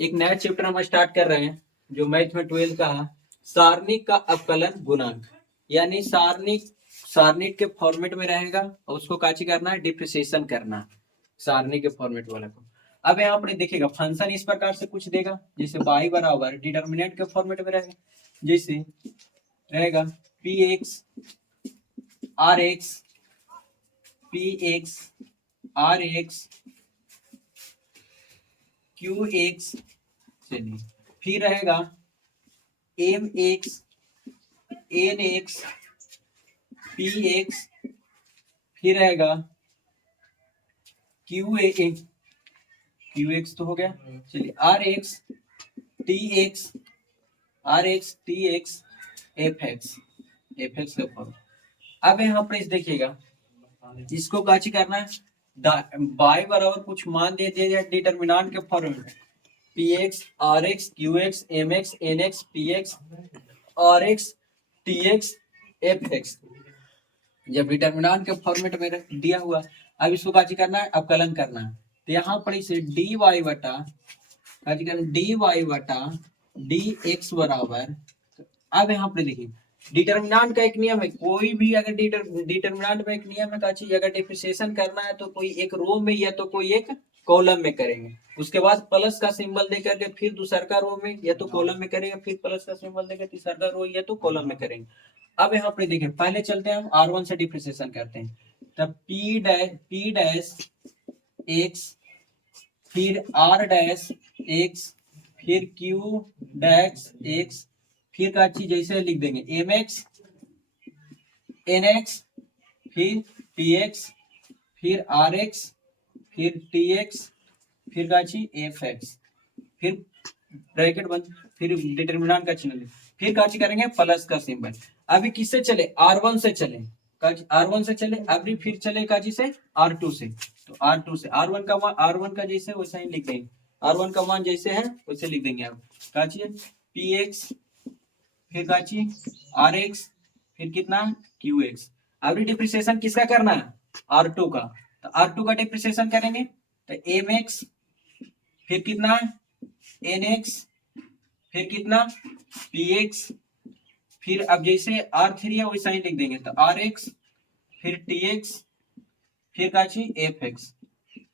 एक नया चैप्टर हम स्टार्ट कर रहे हैं जो मैथ में 12 का है। सारणिक का अवकलन गुणांक, यानी सारणिक के फॉर्मेट में रहेगा और उसको काची करना है, डिप्रिसिएशन करना है सारणी के फॉर्मेट वाला को। अब यहाँ पर देखिएगा फंक्शन इस प्रकार से कुछ देगा, जैसे y बराबर डिटर्मिनेंट के फॉर्मेट में रहेगा, जैसे रहेगा P X R X, P X R X Q X, चलिए फिर रहेगा M X N X P X, फिर रहेगा क्यू एक्स तो हो गया, चलिए R X T X F X का फॉर्म। अब यहाँ पर देखिएगा इसको काची करना है, बाई बराबर कुछ मान दे दिया डिटर्मिनेंट के फॉर्म में, P X R X Q X M X N X P X R X T X F X, जब डिटर्मिनेंट के फॉर्मेट में दिया हुआ। अब इसको काची करना है, अवकलन करना है। तो यहाँ पर इसे डी वाई बटा डी एक्स बराबर, अब यहाँ पर देखिए डिटर्मिनेंट का एक नियम है, कोई भी अगर डिटर्मिनेंट में एक नियम है काची, अगर डिफरेंशिएशन करना है तो कोई एक रो में या तो कोई एक कॉलम में करेंगे, उसके बाद प्लस का सिंबल देकर के फिर दूसरा रो में या तो कॉलम में करेंगे, फिर प्लस का सिंबल देकर तीसरा रो या तो कॉलम में करेंगे। अब यहाँ पे देखिए पहले चलते हैं हम R1 से डिफरेंशिएशन करते हैं, तब P डैश एक्स, फिर R डैश एक्स, फिर Q डैश एक्स, फिर का चीज जैसे लिख देंगे एम एक्स एन एक्स, फिर पी एक्स, फिर आर एक्स, फिर टी एक्स, फिर का चीज एफ एक्स, फिर ब्रैकेट बंद, फिर डिटर्मिनेंट का चिन्ह, फिर काची करेंगे प्लस का सिंबल। अभी किससे चले, R1 से चले, R1 से चले, अभी फिर चले काची से R2 से, तो R2 से R1 का जैसे वैसा ही लिख देंगे, R1 का मान जैसे है वैसे लिख देंगे। आप काची पी एक्स, फिर काची आर एक्स, फिर कितना क्यू एक्स। अभी डिप्रिसिएशन किसका करना है, R2 का, तो R2 का डिप्रिसिएशन करेंगे तो एम एक्स, फिर कितना एन एक्स, फिर कितना पी एक्स, फिर अब जैसे R3 है वैसा ही लिख देंगे, तो आर एक्स, फिर टी एक्स, फिर काची एफ एक्स।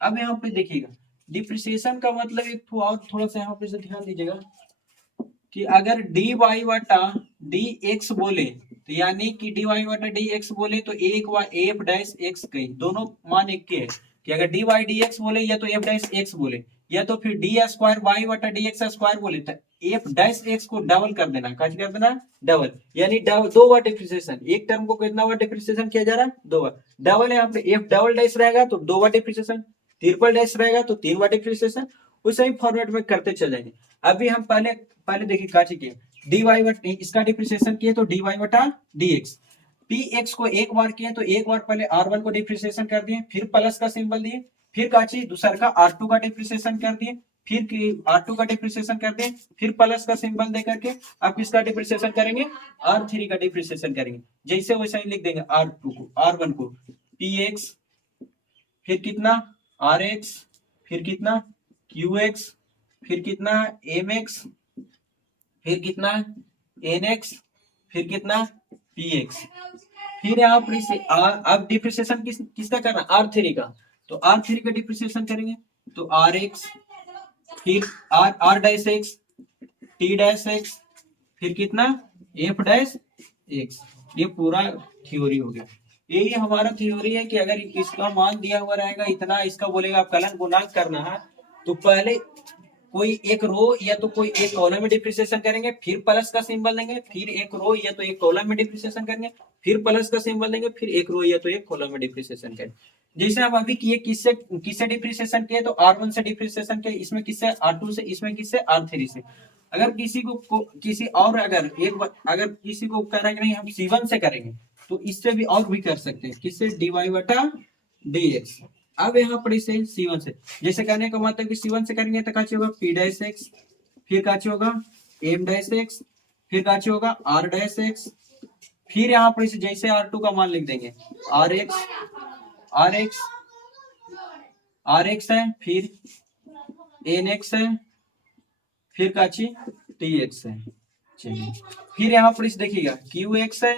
अब यहाँ पे देखिएगा डिप्रिसिएशन का मतलब एक और थोड़ा सा यहाँ पे से ध्यान दीजिएगा कि अगर डी वाई बटा डी एक्स बोले, तो यानी कि डी वाई बटा डी एक्स बोले तो एक वाई एफ डैश एक्स कहीं दोनों मान एक के है, कि अगर डी वाई डी एक्स बोले या तो एफ डैश एक्स बोले या तो फिर डी स्क्वायर वाई बटा डी एक्स स्क्वायर बोले, तो एफ डैश एक्स को डबल कर देना, काज कर देना डबल, यानी दो बार डिप्रिसिएशन, एक टर्म को कितना बार डिप्रिसिएशन किया जा रहा है, दो बार। डबल यहाँ पे एफ डबल डैश रहेगा तो दो बार डिप्रिसिएशन, ट्रिपल डैश रहेगा तो तीन बार डिप्रिसिएशन, उसे ही फॉर्मेट में करते चलेंगे। अभी हम पहले देखिए काची के डी वाई बटा इसका डिप्रिसिएशन किए तो डी वाई बटा डी एक्स, पी एक्स को एक बार किए तो एक बार पहले R1 को डिप्रिसिएशन कर दिए, फिर प्लस का सिंबल दिए, फिर काची दूसरा का R2 का डिप्रिसिएशन कर दिए, फिर R2 का डिप्रिसिएशन कर दिए, फिर प्लस का सिंबल दे करके अब किसका डिप्रिसिएशन करेंगे, R3 का डिप्रिसिएशन करेंगे, जैसे वैसा ही लिख देंगे R1 को पी एक्स, फिर कितना आर एक्स, फिर कितना क्यू एक्स, फिर कितना एम एक्स, फिर कितना एन एक्स, फिर कितना पी एक्स, फिर यहाँ पर इसे अब डिप्रिसिएशन किसका करना, R3 का, तो R3 का डिप्रिसिएशन करेंगे तो आर एक्स, फिर R dash X, T dash X, फिर कितना एफ डैश एक्स। ये पूरा थ्योरी हो गया, यही हमारा थ्योरी है कि अगर इसका मान दिया हुआ रहेगा इतना, इसका बोलेगा अवकलन गुणांक करना है, तो पहले कोई एक रो या तो कोई एक कॉलम में डिप्रिसिएशन करेंगे, फिर प्लस का सिंबल देंगे, फिर एक रो या तो एक कॉलम में डिप्रिसिएशन करेंगे, फिर प्लस का सिंबल देंगे, फिर एक रो या तो एक कॉलम में डिप्रिसिएशन करेंगे। जैसे हम अभी किए किससे डिप्रिसिएशन किए, तो R1 से डिप्रिसिएशन किए, इसमें किससे R2 से, इसमें किससे R3 से। अगर किसी को किसी और अगर किसी को कहना कि नहीं हम C1 से करेंगे तो इससे भी और भी कर सकते हैं, किससे डी वाई बटा डी एक्स। अब यहाँ पर इसे C1 से, जैसे कहने का मतलब कि C1 से करेंगे तो काची होगा P डैश एक्स, फिर काची होगा M डैश एक्स, फिर काची होगा R डैश एक्स, फिर यहाँ पर इसे जैसे R2 का मान लिख देंगे आर एक्स है, फिर एन एक्स है, फिर काची टी एक्स है। चलिए फिर यहाँ पर इस देखिएगा क्यू एक्स है,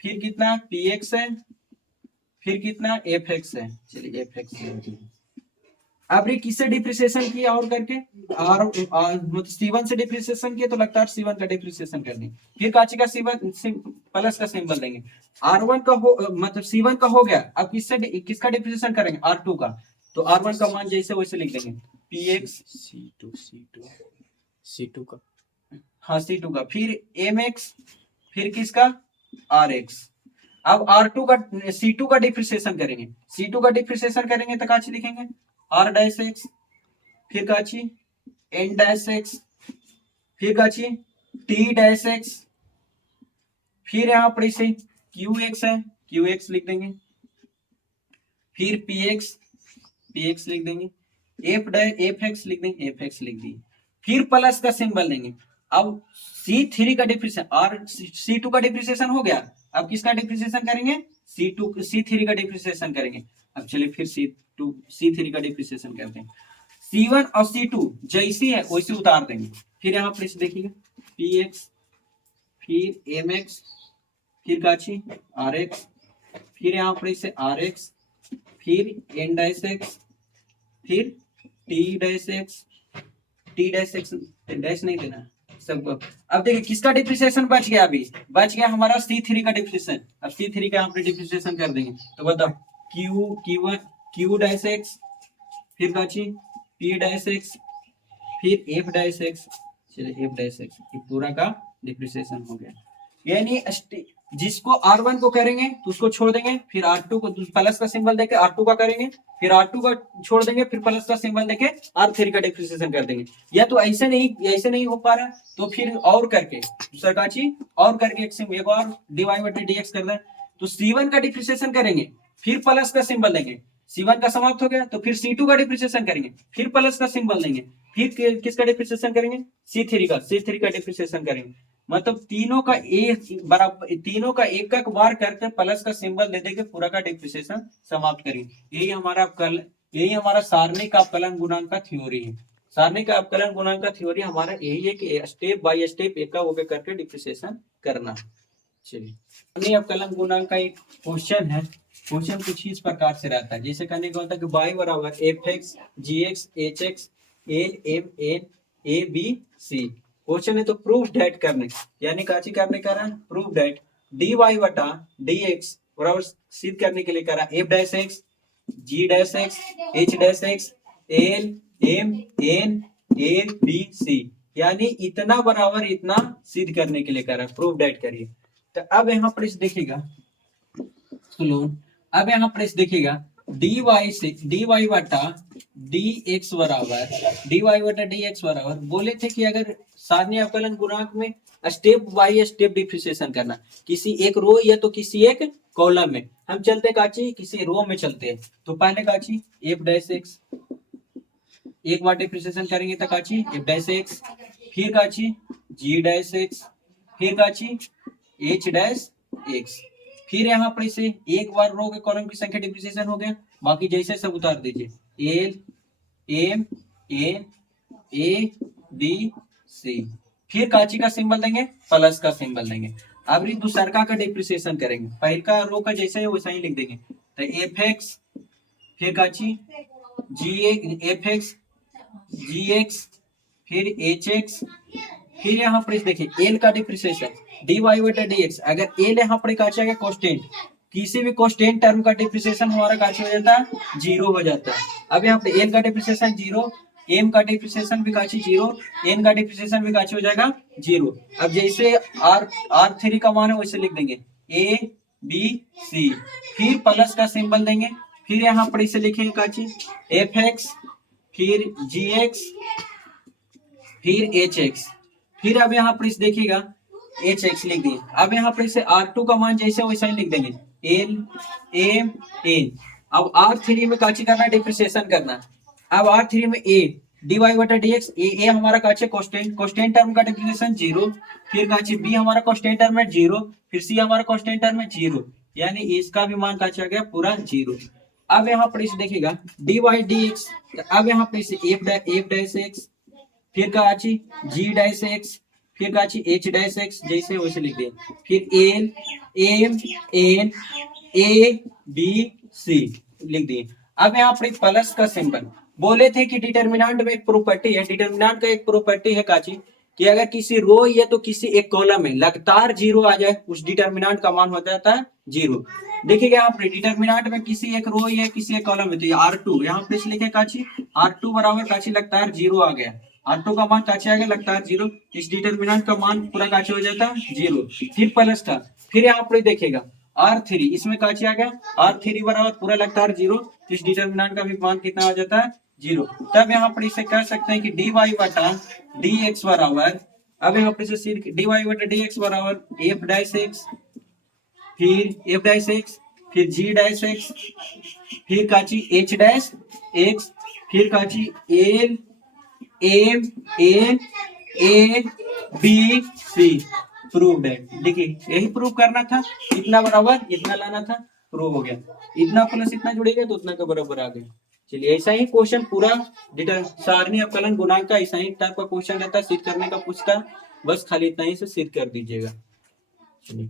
फिर कितना पी एक्स है, फिर कितना एफ एक्स है। चलिए एफ एक्स है। अब ये किससे डिप्रिसिएशन किया और करके आर मतलब C1 से डिप्रिसिएशन किया तो लगता है C1 का डिप्रिसिएशन कर देंगे। फिर काची का C1 प्लस का सिंबल देंगे। R1 का हो मतलब C1 का हो गया। अब किसका डिप्रिसिएशन करेंगे R2 का, तो R1 का मान जैसे वैसे लिख देंगे PX C2 का, हाँ C2 का, फिर MX, फिर किसका RX। अब R2 का C2 का डिप्रिसिएशन करेंगे, C2 का डिप्रिसिएशन करेंगे तो काची लिखेंगे R डैश एक्स, फिर काची N डैश एक्स, फिर काची T डैश एक्स, फिर यहाँ पर इसे क्यू एक्स है क्यू एक्स लिख देंगे, फिर पी एक्स लिख देंगे, एफ एक्स लिख देंगे, एफ एक्स लिख दिए, फिर प्लस का सिंबल देंगे। अब C3 का डिप्रिसिएशन और C2 का डिप्रिसिएशन हो गया। अब किसका डिप्रिसिएशन करेंगे C3 का डिप्रिसिएशन करेंगे। अब चलिए फिर C3 का डिप्रिसिएशन करते हैं। C1 और C2 जैसी है वैसे उतार देंगे। फिर यहाँ पर देखिएगा PX, फिर MX, फिर काची RX, फिर यहाँ पर इसे RX, फिर N डैश एक्स, फिर T dash x, T dash x dash नहीं देना सबको। अब देखिए किसका डिप्रिसिएशन बच गया, अभी बच गया हमारा C3 का डिप्रिसिएशन। अब C3 का यहाँ पर डिप्रिसिएशन कर देंगे तो बताओ Q डैश एक्स, फिर काची P डैश एक्स, फिर F डैश एक्स। चलिए F डैश एक्स ये पूरा का डिप्रिसिएशन हो गया। यानी जिसको R1 को करेंगे तो उसको छोड़ देंगे, फिर R2 को प्लस का सिंबल देके R2 का करेंगे, फिर R2 का छोड़ देंगे, फिर प्लस का सिंबल देके R3 का डिप्रिसिएशन कर देंगे। या तो ऐसे नहीं हो पा रहा तो फिर और करके दूसरा काची और करके एक और dy/dx कर दें तो C1 का डिप्रिसिएशन करेंगे, फिर प्लस का सिंबल देंगे। C1 का समाप्त हो गया तो फिर C2 का डिप्रिसिएशन करेंगे, फिर प्लस का सिंबल देंगे, फिर किसका डिप्रिसिएशन करेंगे C3 का डिप्रिसिएशन करेंगे। मतलब तीनों का एक बार करके प्लस का सिंबल दे देके पूरा का डिप्रिसिएशन समाप्त करेंगे। यही हमारा सारणी का अपकलन गुणांक का थ्योरी है। सारणी का अपकलन गुणांक का थ्योरी हमारा यही है कि स्टेप बाय स्टेप एक करके डिप्रिसिएशन करना। चलिए सारणी अपकलन गुणांक का एक क्वेश्चन है। क्वेश्चन कुछ इस प्रकार से रहता है, जैसे करने का होता है कि y बराबर fx gx hx l m n a b c। Question है तो प्रूफ दैट करने, यानी काची करने का रहा प्रूफ दैट dy बटा dx बराबर सिद्ध करने के लिए करा f dash x g dash x h dash x l m n a b c, यानी इतना बराबर इतना सिद्ध करने के लिए करा, प्रूफ दैट करिए। तो अब यहाँ पर इस देखिएगा सुनो, अब यहाँ पर इस देखिएगा dy बटा dx बराबर बोले थे कि अगर सारणी अवकलन गुणांक में स्टेप बाय स्टेप डिफरेंशिएशन करना, किसी एक रो या तो किसी एक कॉलम में। हम चलते काची किसी रो में चलते हैं तो पहले काची f डैश x एक बार डिफरेंशिएशन करेंगे तो काची f डैश x, फिर काची g डैश x, फिर काची h डैश x, फिर यहाँ पर इसे एक बार रो के कॉलम की संख्या डिफरेंशिएशन हो गया, बाकी जैसे सब उतार दीजिए l m n a b c, फिर काची का सिंबल देंगे प्लस का सिंबल देंगे। अब दूसरका का डिफरेंशिएशन करेंगे, पहले का रो का जैसे है वैसा ही लिख देंगे तो fx, फिर काची fx gx, फिर hx, फिर यहाँ पर देखिए l का डिफरेंशिएशन dy बटा dx। अगर l यहाँ पर काचा है कांस्टेंट, किसी भी कांस्टेंट टर्म का डिफरेंशिएशन हमारा काचा हो जाता है जीरो हो जाता है। अब यहाँ पे l का डिफरेंशिएशन जीरो, m का डिफरेंशिएशन भी काची जीरो, n का डिफरेंशिएशन भी काची हो जाएगा जीरो। अब जैसे r3 का मान है वैसे लिख देंगे a b c, फिर प्लस का सिंबल देंगे, फिर यहाँ पर इसे लिखेंगे काची fx, फिर gx, फिर hx, फिर अब यहाँ पर इस देखिएगा hx लिख दिए। अब यहाँ पर इसे r2 का मान जैसे वैसा ही लिख देंगे l m n। अब r3 में काची करना डिफरेंशिएशन करना। अब r3 में a dy बटा dx, a हमारा काची कांस्टेंट टर्म का डिफरेंशिएशन जीरो, फिर काची b हमारा कांस्टेंट टर्म है जीरो, फिर c हमारा कांस्टेंट टर्म है जीरो, यानी इसका भी मान काची आ गया पूरा जीरो। अब यहाँ पर इसे देखिएगा dy dx, अब यहाँ पर इसे f डैश x, फिर काची जी डैश एक्स, फिर काची एच डैश एक्स, जैसे वैसे लिख दें, फिर N M N A B C लिख दिए। अब यहाँ पर प्लस का सिंबल, बोले थे कि डिटर्मिनेंट में एक प्रॉपर्टी है, डिटर्मिनेंट का एक प्रॉपर्टी है काची कि अगर किसी रो या तो किसी एक कॉलम में लगातार जीरो आ जाए, उस डिटर्मिनेंट का मान हो जाता है जीरो। देखिएगा यहाँ पर डिटर्मिनेंट में किसी एक रो या किसी एक कॉलम में, तो R2 यहाँ पे लिखे काची R2 बराबर काची लगातार जीरो आ गया, R2 का मान काची आ गया लगातार जीरो, इस डिटर्मिनेंट का मान पूरा काची हो जाता है जीरो। फिर प्लस का, फिर यहाँ पर देखिएगा R3, इसमें काची आ गया R3 बराबर पूरा लगातार जीरो, इस डिटर्मिनेंट का भी मान कितना आ जाता है जीरो। तब यहाँ पर इसे कह सकते हैं कि dy बटा dx बराबर, अब यहाँ पर इसे dy बटा dx बराबर f डैश एक्स, फिर f डैश एक्स, फिर g डैश एक्स, फिर काची h डैश एक्स, फिर काची l m n a b c proved है। देखिए यही प्रूव करना था, इतना बराबर इतना लाना था, प्रूव हो गया, इतना प्लस इतना जुड़ेगा तो उतना का बराबर आ गया। चलिए ऐसा ही क्वेश्चन पूरा सारणी अवकलन गुणांक का ऐसा ही टाइप का क्वेश्चन रहता है, सिद्ध करने का पूछता है, बस खाली इतना ही से सिद्ध कर दीजिएगा। चलिए।